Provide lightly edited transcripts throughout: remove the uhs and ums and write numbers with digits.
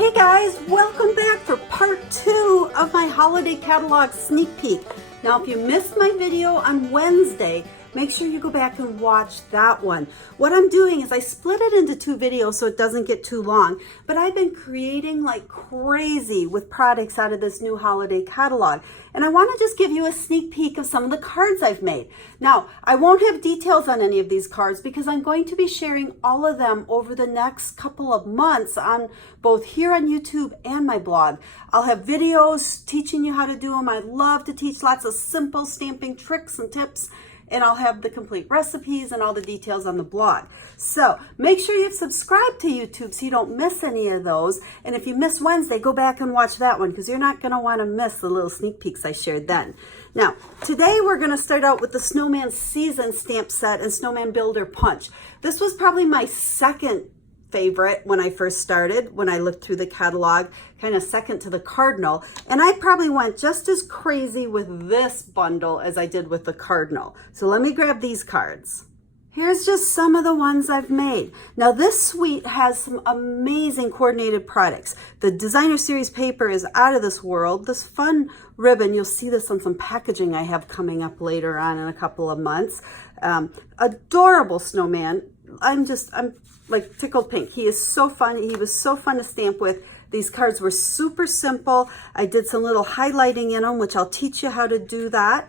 Hey guys, welcome back for part 2 of my holiday catalog sneak peek. Now if you missed my video on Wednesday, make sure you go back and watch that one. What I'm doing is I split it into 2 videos so it doesn't get too long, but I've been creating like crazy with products out of this new holiday catalog. And I want to just give you a sneak peek of some of the cards I've made. Now, I won't have details on any of these cards because I'm going to be sharing all of them over the next couple of months on both here on YouTube and my blog. I'll have videos teaching you how to do them. I love to teach lots of simple stamping tricks and tips, and I'll have the complete recipes and all the details on the blog. So make sure you've subscribed to YouTube so you don't miss any of those. And if you miss Wednesday, go back and watch that one because you're not going to want to miss the little sneak peeks I shared then. Now, today we're going to start out with the Snowman Season stamp set and Snowman Builder Punch. This was probably my second favorite when I first started, when I looked through the catalog, kind of second to the Cardinal. And I probably went just as crazy with this bundle as I did with the Cardinal. So let me grab these cards. Here's just some of the ones I've made. Now this suite has some amazing coordinated products. The designer series paper is out of this world. This fun ribbon, you'll see this on some packaging I have coming up later on in a couple of months. Adorable snowman. I'm like tickled pink. He is so fun. He was so fun to stamp with. These cards were super simple. I did some little highlighting in them, which I'll teach you how to do that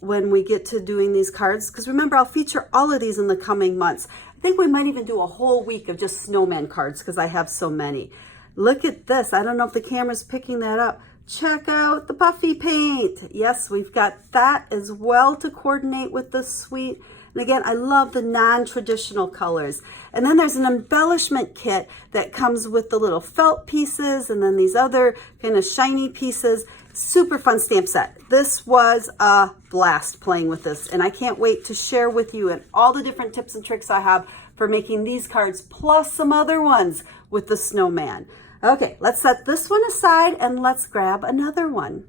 when we get to doing these cards. Because remember, I'll feature all of these in the coming months. I think we might even do a whole week of just snowman cards because I have so many. Look at this. I don't know if the camera's picking that up. Check out the puffy paint. Yes, we've got that as well to coordinate with this suite. And again, I love the non-traditional colors. And then there's an embellishment kit that comes with the little felt pieces and then these other kind of shiny pieces. Super fun stamp set. This was a blast playing with this, and I can't wait to share with you and all the different tips and tricks I have for making these cards plus some other ones with the snowman. Okay, let's set this one aside and let's grab another one.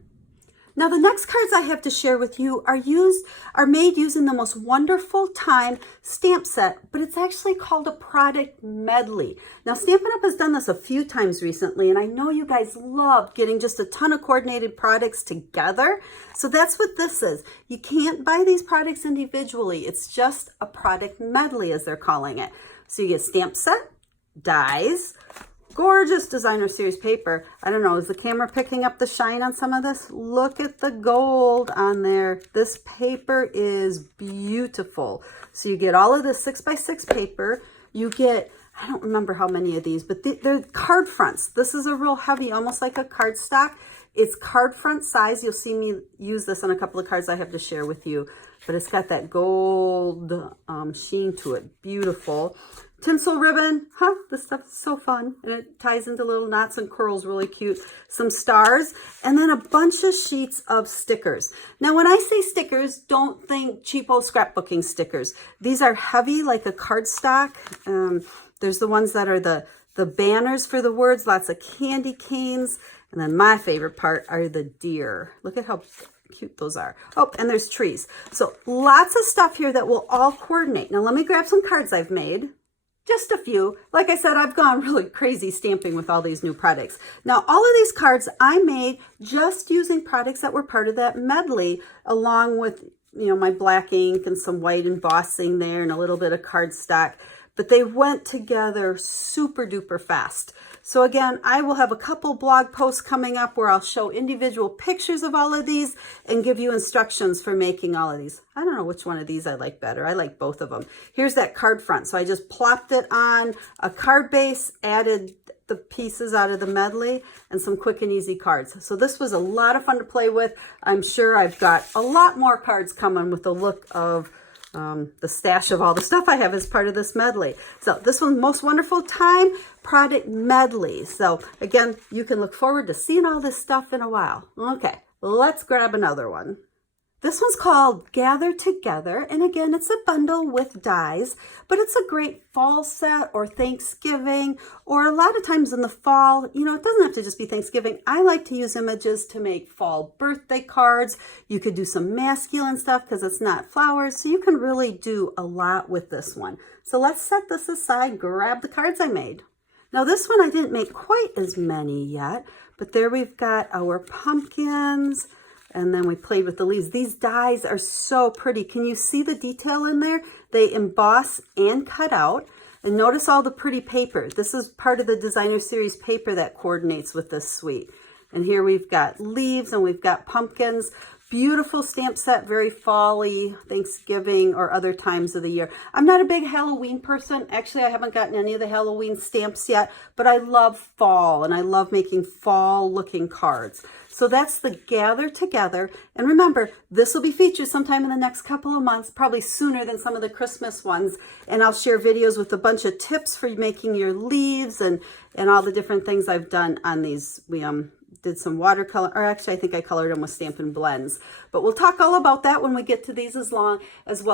Now the next cards I have to share with you are made using the most wonderful time stamp set, but it's actually called a product medley. Now Stampin' Up! Has done this a few times recently, and I know you guys love getting just a ton of coordinated products together. So that's what this is. You can't buy these products individually. It's just a product medley, as they're calling it. So you get stamp set, dies, gorgeous designer series paper. I don't know, is the camera picking up the shine on some of this? Look at the gold on there. This paper is beautiful. So you get all of this 6x6 paper. You get, I don't remember how many of these, but they're card fronts. This is a real heavy, almost like a cardstock. It's card front size. You'll see me use this on a couple of cards I have to share with you, but it's got that gold sheen to it. Beautiful. Tinsel ribbon, this stuff is so fun, and it ties into little knots and curls, really cute. Some stars, and then a bunch of sheets of stickers. Now, when I say stickers, don't think cheapo scrapbooking stickers. These are heavy, like a cardstock. There's the ones that are the banners for the words, lots of candy canes, and then my favorite part are the deer. Look at how cute those are. Oh, and there's trees. So lots of stuff here that will all coordinate. Now, let me grab some cards I've made. Just a few. Like I said, I've gone really crazy stamping with all these new products. Now, all of these cards I made just using products that were part of that medley, along with, my black ink and some white embossing there and a little bit of cardstock. But they went together super duper fast. So again, I will have a couple blog posts coming up where I'll show individual pictures of all of these and give you instructions for making all of these. I don't know which one of these I like better. I like both of them. Here's that card front. So I just plopped it on a card base, added the pieces out of the medley, and some quick and easy cards. So this was a lot of fun to play with. I'm sure I've got a lot more cards coming with the look of the stash of all the stuff I have as part of this medley. So this one's Most Wonderful Time Product Medley. So again, you can look forward to seeing all this stuff in a while. Okay, let's grab another one. This one's called Gather Together, and again, it's a bundle with dies, but it's a great fall set or Thanksgiving, or a lot of times in the fall. It doesn't have to just be Thanksgiving. I like to use images to make fall birthday cards. You could do some masculine stuff because it's not flowers, so you can really do a lot with this one. So let's set this aside, grab the cards I made. Now this one I didn't make quite as many yet, but there we've got our pumpkins, and then we played with the leaves. These dies are so pretty. Can you see the detail in there? They emboss and cut out. And notice all the pretty paper. This is part of the designer series paper that coordinates with this suite. And here we've got leaves and we've got pumpkins. Beautiful stamp set, very fall-y, Thanksgiving or other times of the year. I'm not a big Halloween person. Actually, I haven't gotten any of the Halloween stamps yet, but I love fall and I love making fall-looking cards. So that's the Gather Together. And remember, this will be featured sometime in the next couple of months, probably sooner than some of the Christmas ones. And I'll share videos with a bunch of tips for making your leaves and all the different things I've done on these. We did some watercolor, or actually I think I colored them with Stampin' Blends. But we'll talk all about that when we get to these as well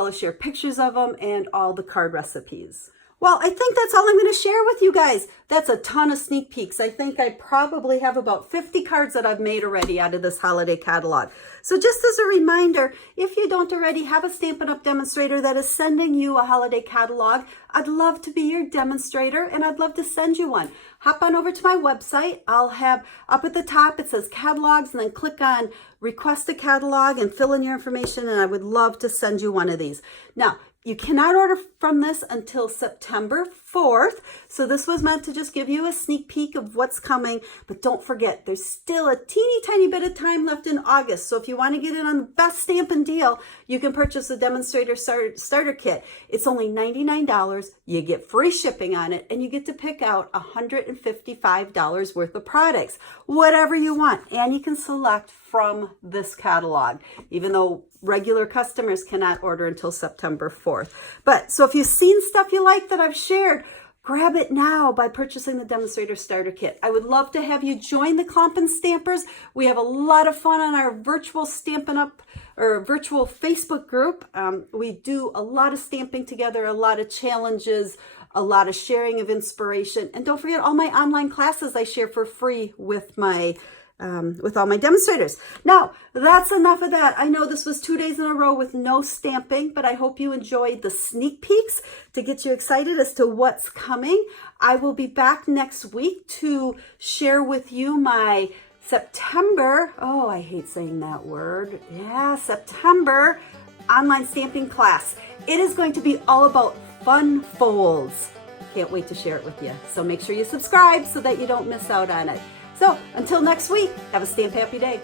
as share pictures of them and all the card recipes. Well, I think that's all I'm going to share with you guys. That's a ton of sneak peeks. I think I probably have about 50 cards that I've made already out of this holiday catalog. So just as a reminder, if you don't already have a Stampin' Up! Demonstrator that is sending you a holiday catalog, I'd love to be your demonstrator and I'd love to send you one. Hop on over to my website. I'll have up at the top, it says catalogs, and then click on request a catalog and fill in your information, and I would love to send you one of these. Now, you cannot order from this until September 4th. So this was meant to just give you a sneak peek of what's coming. But don't forget, there's still a teeny tiny bit of time left in August. So if you want to get in on the best Stampin' deal, you can purchase the Demonstrator Starter Kit. It's only $99. You get free shipping on it, and you get to pick out $155 worth of products, whatever you want. And you can select from this catalog, even though regular customers cannot order until September 4th. But so if you've seen stuff you like that I've shared, grab it now by purchasing the Demonstrator Starter Kit. I would love to have you join the Klompen Stampers. We have a lot of fun on our virtual Stampin' Up! Or virtual Facebook group. We do a lot of stamping together, a lot of challenges, a lot of sharing of inspiration. And don't forget all my online classes I share for free with my with all my demonstrators. Now, that's enough of that. I know this was 2 days in a row with no stamping, but I hope you enjoyed the sneak peeks to get you excited as to what's coming. I will be back next week to share with you my September, oh, I hate saying that word. Yeah, September online stamping class. It is going to be all about fun folds. Can't wait to share it with you. So make sure you subscribe so that you don't miss out on it. So until next week, have a stamp happy day.